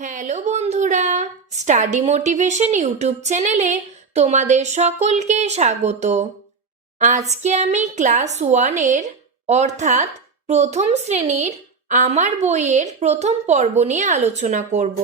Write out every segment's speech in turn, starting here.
Hello বন্ধুরা, study motivation YouTube চ্যানেলে তোমাদের সকলকে স্বাগত। আজকে আমি ক্লাস 1-এর অর্থাৎ প্রথম শ্রেণীর আমার বইয়ের প্রথম পর্ব নিয়ে আলোচনা করব।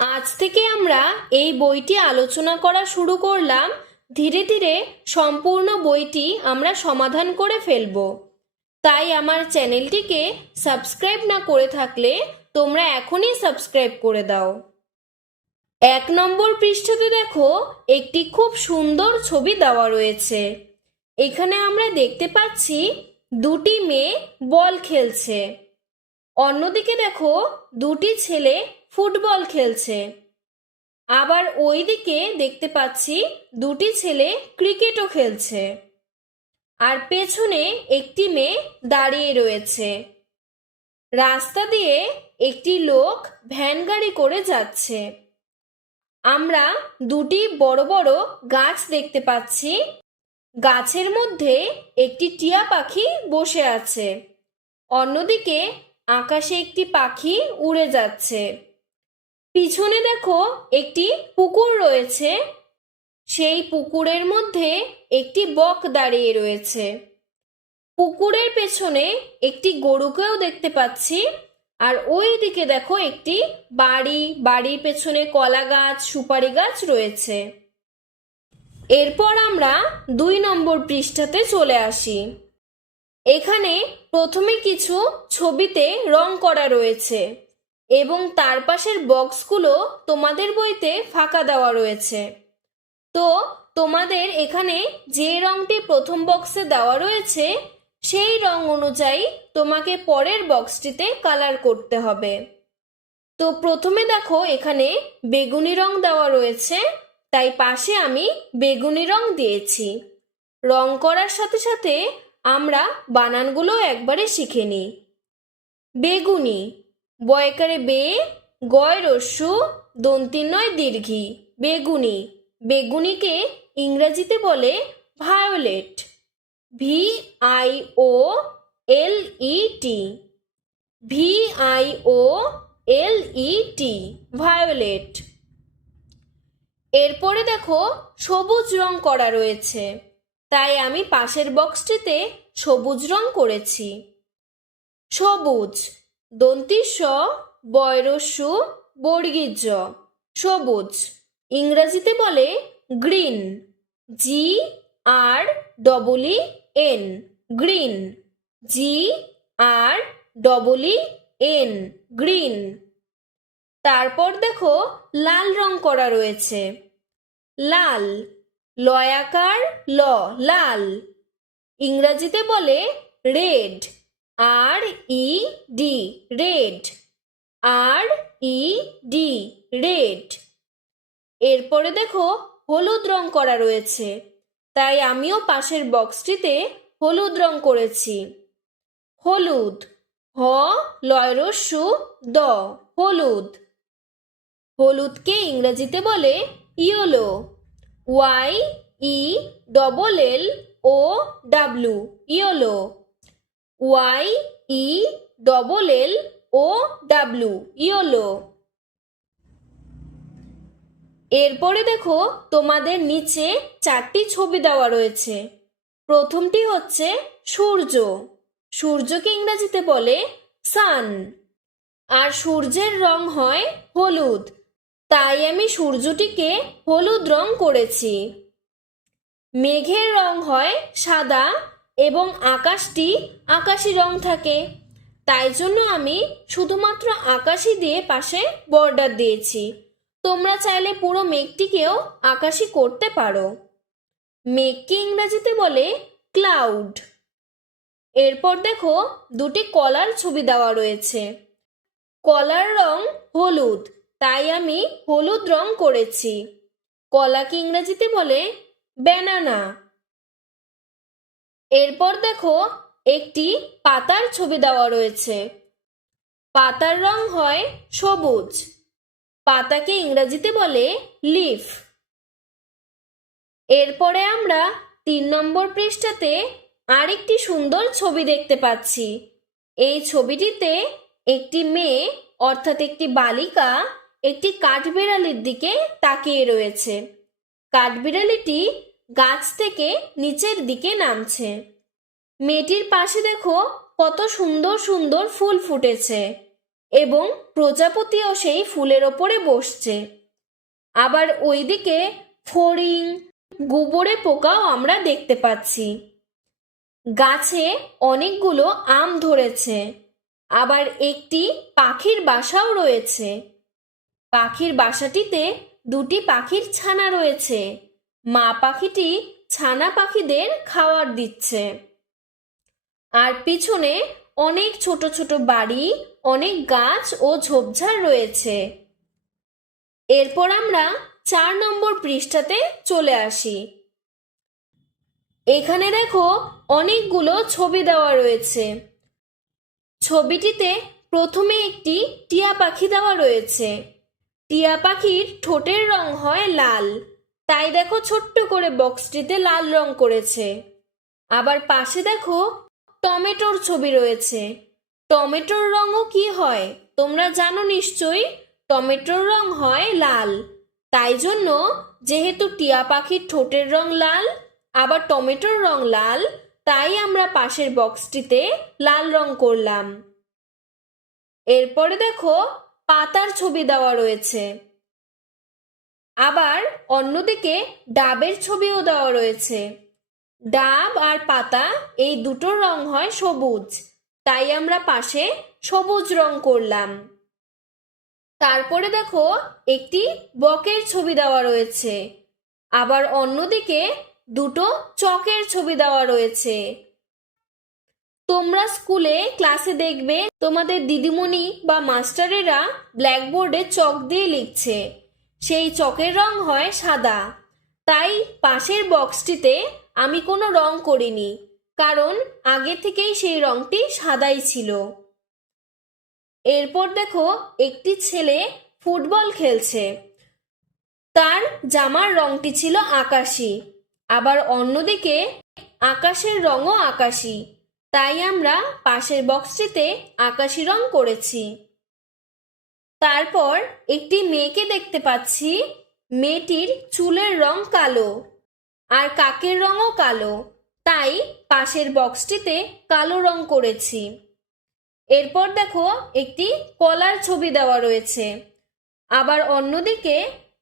আজ থেকে আমরা এই বইটি আলোচনা করা শুরু করলাম। ধীরে ধীরে সম্পূর্ণ বইটি আমরা সমাধান করে ফেলব। তাই আমার চ্যানেলটিকে সাবস্ক্রাইব না করে থাকলে তোমরা এখনই সাবস্ক্রাইব করে দাও। 1 নম্বর পৃষ্ঠাতে দেখো একটি খুব সুন্দর ছবি দেওয়া রয়েছে। এখানে আমরা দেখতে পাচ্ছি দুটি মেয়ে বল খেলছে। অন্যদিকে দেখো দুটি ছেলে ফুটবল খেলছে। আবার ওইদিকে দেখতে পাচ্ছি দুটি ছেলে ক্রিকেটও খেলছে। আর পেছনে একটি মেয়ে দাঁড়িয়ে রয়েছে। রাস্তা দিয়ে একটি লোক ভ্যান গাড়ি করে যাচ্ছে। আমরা দুটি বড় বড় গাছ দেখতে পাচ্ছি। গাছের মধ্যে একটি টিয়া পাখি বসে আছে। অন্যদিকে আকাশে একটি পাখি উড়ে যাচ্ছে। পিছনে দেখো একটি পুকুর রয়েছে। সেই পুকুরের মধ্যে একটি বক দাঁড়িয়ে রয়েছে। পুকুরের পেছনে একটি গরুকেও দেখতে পাচ্ছি। আর ওই দিকে দেখো একটি বাড়ির পেছনে কলা গাছ, সুপারি গাছ রয়েছে। এরপর আমরা 2 নম্বর পৃষ্ঠাতে চলে আসি। এখানে প্রথমে কিছু ছবিতে রং করা রয়েছে এবং তার পাশের বক্সগুলো তোমাদের বইতে ফাঁকা দেওয়া রয়েছে। তো তোমাদের এখানে যে রংটি প্রথম বক্সে দেওয়া রয়েছে সেই রং অনুযায়ী তোমাকে পরের বক্সটিতে কালার করতে হবে। তো প্রথমে দেখো এখানে বেগুনি রং দেওয়া রয়েছে, তাই পাশে আমি বেগুনি রং দিয়েছি। রং করার সাথে সাথে আমরা বানানগুলো একবারে শিখে নিই। বেগুনি, বয়কারে বে, গয় রস্যু, দন্তি নয় দীর্ঘী, বেগুনি। বেগুনিকে ইংরেজিতে বলে ভায়োলেট, VIOLET, VIOLET, ভায়োলেট। এরপরে দেখো সবুজ রং করা রয়েছে, তাই আমি পাশের বক্সটিতে সবুজ রং করেছি। সবুজ, দন্তি স, বয়রস্যু, বর্গীর জ, সবুজ। ইংরেজিতে বলে green, GREEN, green, GREEN, green. তারপর দেখো লাল রং করা রয়েছে। লাল, লয়াকার ল, লাল। ইংরেজিতে বলে red, RED, red, RED, red. এরপরে দেখো হলুদ রং করা রয়েছে, তাই আমিও পাশের বক্সটিতে হলুদ রং করেছি। হলুদ, হ লয়রস্যু দ, হলুদ। হলুদকে ইংরেজিতে বলে yellow, YELLOW, yellow, YELLOW, yellow. এরপরে দেখো তোমাদের নিচে 4টি ছবি দেওয়া রয়েছে। প্রথমটি হচ্ছে সূর্য। সূর্যকে ইংরেজিতে বলে সান। আর সূর্যের রং হয় হলুদ, তাই আমি সূর্যটিকে হলুদ রং করেছি। মেঘের রং হয় সাদা এবং আকাশটি আকাশি রং থাকে, তাই জন্য আমি শুধুমাত্র আকাশি দিয়ে পাশে বর্ডার দিয়েছি। তোমরা চাইলে পুরো মেঘটিকেও আকাশি করতে পারো। মেঘকে ইংরেজিতে বলে ক্লাউড। এরপর দেখো দুটি কলার ছবি দেওয়া রয়েছে। কলার রং হলুদ, তাই আমি হলুদ রং করেছি। কলাকে ইংরেজিতে বলে ব্যানানা। এরপর দেখো একটি পাতার ছবি দেওয়া রয়েছে। পাতার রং হয় সবুজ। পাতাকে ইংরেজিতে বলে লিফ। এরপরে আমরা 3 নম্বর পৃষ্ঠাতে আরেকটি সুন্দর ছবি দেখতে পাচ্ছি। এই ছবিটিতে একটি মেয়ে অর্থাৎ একটি বালিকা একটি কাঠবিড়ালির দিকে তাকিয়ে রয়েছে। কাঠবিড়ালিটি গাছ থেকে নিচের দিকে নামছে। মেয়েটির পাশে দেখো কত সুন্দর সুন্দর ফুল ফুটেছে এবং প্রজাপতিও সেই ফুলের ওপরে বসছে। আবার ওইদিকে ফড়িং, গোবরে পোকাও আমরা দেখতে পাচ্ছি। গাছে অনেকগুলো আম ধরেছে। আবার একটি পাখির বাসাও রয়েছে। পাখির বাসাটিতে দুটি পাখির ছানা রয়েছে। মা পাখিটি ছানা পাখিদের খাবার দিচ্ছে। আর পিছনে অনেক ছোট ছোট বাড়ি, অনেক গাছ ও ঝোপঝাড় রয়েছে। এরপর আমরা 4 নম্বর পৃষ্ঠাতে চলে আসি। এখানে দেখো অনেকগুলো ছবি দেওয়া রয়েছে। ছবিটিতে প্রথমে একটি টিয়া পাখি দেওয়া রয়েছে। টিয়া পাখির ঠোঁটের রং হয় লাল, তাই দেখো ছোট্ট করে বক্সটিতে লাল রং করেছে। আবার পাশে দেখো টমেটোর ছবি রয়েছে। টমেটোর রঙও কি হয় তোমরা জানো নিশ্চয়ই, টমেটোর রং হয় লাল। তাই জন্য যেহেতু টিয়া পাখির ঠোঁটের রং লাল, আবার টমেটোর রং লাল, তাই আমরা পাশের বক্সটিতে লাল রং করলাম। এরপরে দেখো পাতার ছবি দেওয়া রয়েছে। আবার অন্যদিকে ডাবের ছবিও দেওয়া রয়েছে। ডাব আর পাতা এই দুটোর রং হয় সবুজ, তাই আমরা পাশে সবুজ রং করলাম। তারপরে দেখো একটি বকের ছবি দেওয়া রয়েছে। আবার অন্যদিকে দুটো চকের ছবি দেওয়া রয়েছে। তোমরা স্কুলে ক্লাসে দেখবে তোমাদের দিদিমণি বা মাস্টারেরা ব্ল্যাকবোর্ডে চক দিয়ে লিখছে। সেই চকের রং হয় সাদা। তাই পাশের বক্সটিতে আমি কোনো রং করিনি, কারণ আগে থেকেই সেই রংটি সাদাই ছিল। এরপর দেখো একটি ছেলে ফুটবল খেলছে। তার জামার রংটি ছিল আকাশি। আবার অন্যদিকে আকাশের রঙও আকাশি, তাই আমরা পাশের বক্সটিতে আকাশি রং করেছি। তারপর একটি মেয়েকে দেখতে পাচ্ছি। মেয়েটির চুলের রং কালো আর কাকের রঙও কালো, তাই পাশের বক্সটিতে কালো রং করেছি। এরপর দেখো একটি কলার ছবি দেওয়া রয়েছে। আবার অন্যদিকে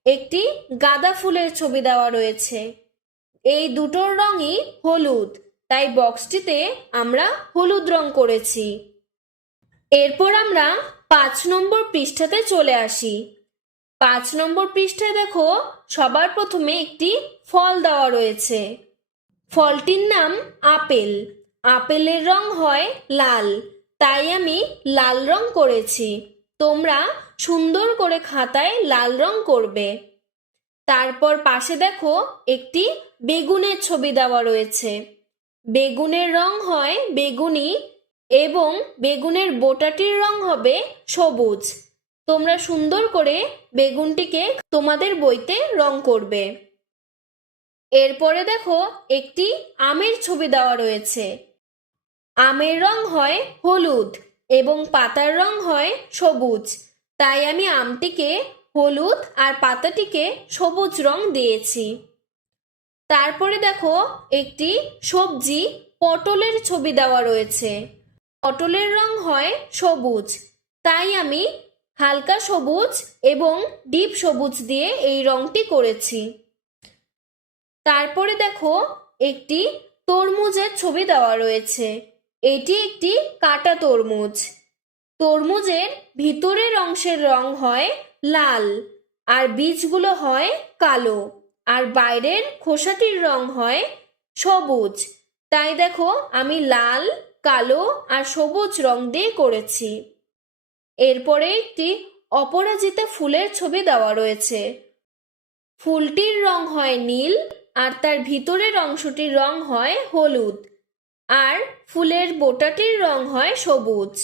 একটি গাঁদা ফুলের ছবি দেওয়া রয়েছে। এই দুটোর রঙই হলুদ, তাই বক্সটিতে আমরা হলুদ রং করেছি। এরপর আমরা 5 নম্বর পৃষ্ঠাতে চলে আসি। 5 নম্বর পৃষ্ঠায় দেখো সবার প্রথমে একটি ফল দেওয়া রয়েছে। ফলটির নাম আপেল। আপেলের রং হয় লাল, তাই আমি লাল রং করেছি। তোমরা সুন্দর করে খাতায় লাল রং করবে। তারপর পাশে দেখো একটি বেগুনের ছবি দেওয়া রয়েছে। বেগুনের রং হয় বেগুনি এবং বেগুনের বোটাটির রং হবে সবুজ। তোমরা সুন্দর করে বেগুনটিকে তোমাদের বইতে রং করবে। এরপরে দেখো একটি আমের ছবি দেওয়া রয়েছে। আমের রং হয় হলুদ এবং পাতার রং হয় সবুজ, তাই আমি আমটিকে হলুদ আর পাতাটিকে সবুজ রং দিয়েছি। তারপরে দেখো একটি সবজি পটলের ছবি দেওয়া রয়েছে। পটলের রং হয় সবুজ, তাই আমি হালকা সবুজ এবং ডিপ সবুজ দিয়ে এই রংটি করেছি। তারপরে দেখো একটি তরমুজের ছবি দেওয়া রয়েছে। এটি একটি কাটা তরমুজ। তরমুজের ভিতরের অংশের রং হয় লাল আর বীজগুলো হয় কালো, আর বাইরের খোসাটির রং হয় সবুজ। তাই দেখো আমি লাল, কালো আর সবুজ রং দিয়ে করেছি। এরপরে একটি অপরাজিতা ফুলের ছবি দেওয়া রয়েছে। ফুলটির রং হয় নীল আর তার ভিতরের অংশটির রং হয় হলুদ, আর ফুলের বোটাটির রং হয় সবুজ।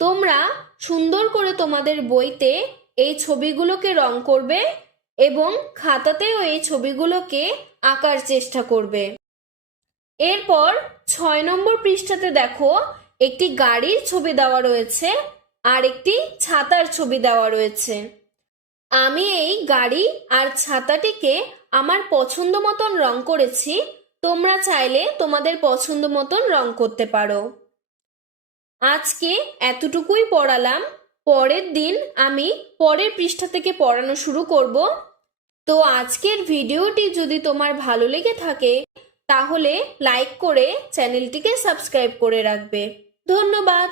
তোমরা সুন্দর করে তোমাদের বইতে এই ছবিগুলোকে রং করবে এবং খাতাতেও এই ছবিগুলোকে আঁকার চেষ্টা করবে। এরপর 6 নম্বর পৃষ্ঠাতে দেখো একটি গাড়ির ছবি দেওয়া রয়েছে আর একটি ছাতার ছবি দেওয়া রয়েছে। আমি এই গাড়ি আর ছাতাটিকে আমার পছন্দ মতন রং করেছি। তোমরা চাইলে তোমাদের পছন্দ মতন রং করতে পারো। আজকে এতটুকুই পড়ালাম। পরের দিন আমি পরের পৃষ্ঠা থেকে পড়ানো শুরু করব। তো আজকের ভিডিওটি যদি তোমার ভালো লেগে থাকে তাহলে লাইক করে চ্যানেলটিকে সাবস্ক্রাইব করে রাখবে। ধন্যবাদ।